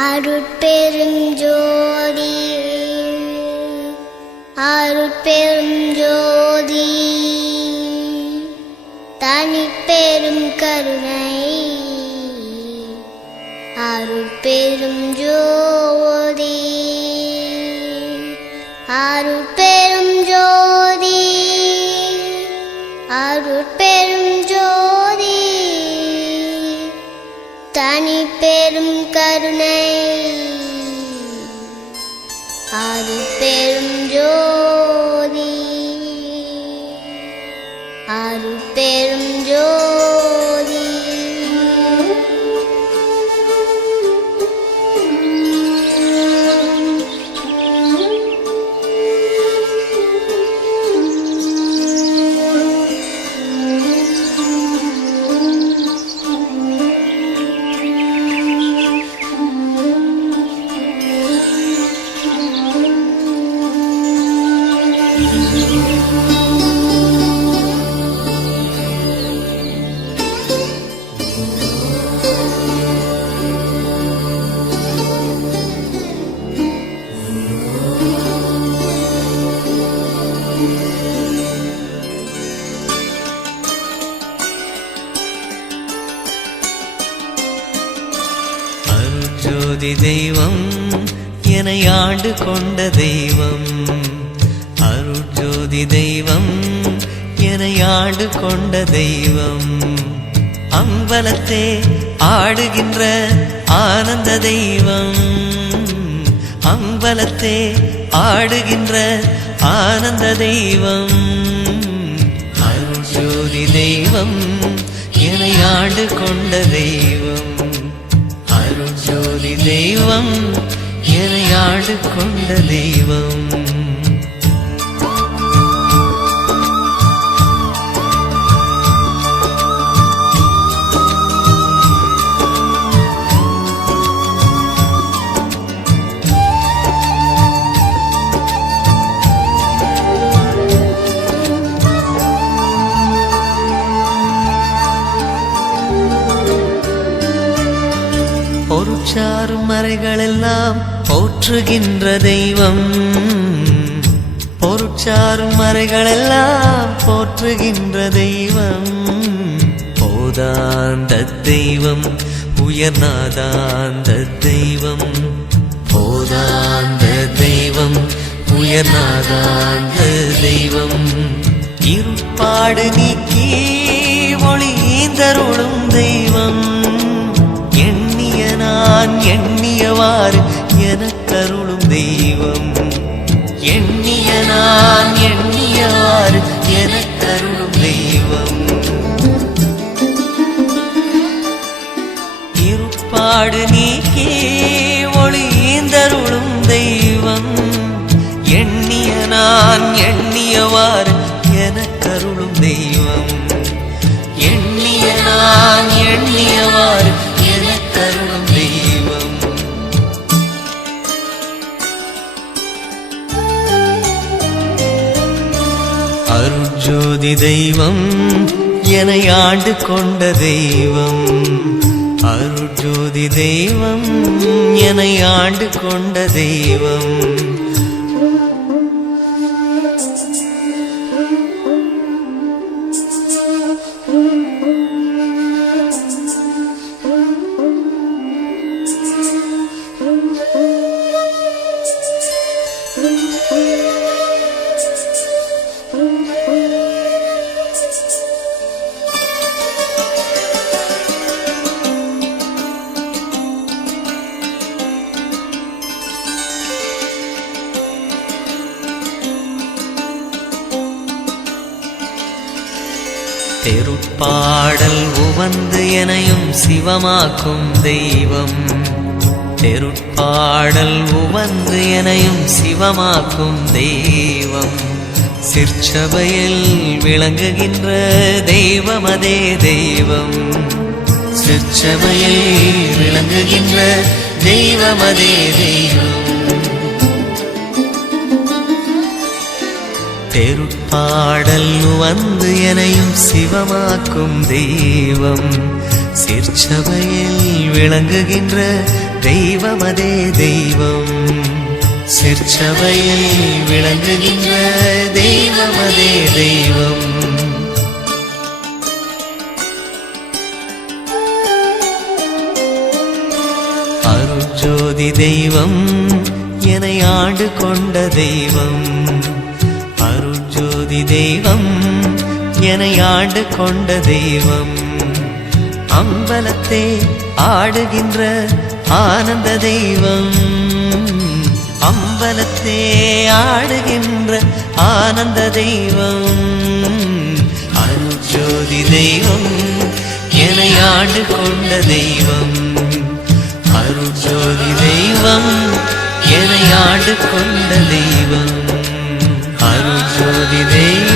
அருட்பெருஞ்சோதி அருட்பெருஞ்சோதி தனிப்பெரும் கருணை அருட்பெருஞ்சோதி அருட்பெருஞ்சோதி அருட்பெருஞ்சோதி தனிப்பெரும் கருணை அருட்பெருஞ்சோதி அருட்பெருஞ்சோதி அருட்ஜோதி தெய்வம் என்னை ஆண்டு கொண்ட தெய்வம், அருட்ஜோதி தெய்வம் என்னை ஆண்டு கொண்ட தெய்வம், அம்பலத்தே ஆடுகின்ற ஆனந்த தெய்வம், அம்பலத்தே ஆடுகின்ற ஆனந்த தெய்வம், அருட்ஜோதி தெய்வம் என்னை ஆண்டு கொண்ட தெய்வம், அருட்ஜோதி தெய்வம் என்னை ஆண்டு கொண்ட தெய்வம். பொருட்சாரும் மறைகளெல்லாம் போற்றுகின்ற தெய்வம், பொருட்சாரும் மறைகளெல்லாம் போற்றுகின்ற தெய்வம், போதாந்த தெய்வம் உயர்நாதாந்த தெய்வம், போதாந்த தெய்வம் உயர்நாதாந்த தெய்வம், இருப்பாடு நீக்கி ஒளிந்தருளும் தெய்வம், நான் எண்ணியவாறு எனக்கருளும் தெய்வம், எண்ணிய நான் எண்ணியவாறு எனக்கருளும் தெய்வம், இருப்பாடு நீக்கி ஒளிந்தருளும் தெய்வம், எண்ணிய நான் எண்ணியவாறு எனக்கருளும் தெய்வம், எண்ணிய நான் எண்ணியவாறு எனக்கருளும் தெய்வம். அருட்ஜோதி தெய்வம் என்னை ஆண்டு கொண்ட தெய்வம், அருட்ஜோதி தெய்வம் என்னை ஆண்டு கொண்ட தெய்வம், தெருட்பாடல் உவந்து எனையும் சிவமாக்கும் தெய்வம், தெருட்பாடல் உவந்து எனையும் சிவமாக்கும் தெய்வம், சிற்சபையில் விளங்குகின்ற தெய்வம் அதே தெய்வம், சிற்சபையில் விளங்குகின்ற தெய்வம் அதே தெய்வம், தெருட்பாடல் வந்து எனையும் சிவமாக்கும் தெய்வம், சிற்சபையில் விளங்குகின்ற தெய்வமதே தெய்வம். சிற்சபையில் விளங்குகின்ற தெய்வமதே தெய்வம். அருட்ஜோதி தெய்வம் என்னை ஆண்டு கொண்ட தெய்வம். அருட்ஜோதி தெய்வம் என்னை ஆண்டு கொண்ட தெய்வம். அம்பலத்தே ஆடுகின்ற ஆனந்த தெய்வம். அம்பலத்தே ஆடுகின்ற ஆனந்த தெய்வம். அருட்ஜோதி தெய்வம் என்னை ஆண்டு கொண்ட தெய்வம். அருட்ஜோதி தெய்வம் என்னை ஆண்டு கொண்ட தெய்வம். அருட்ஜோதி தெய்வம்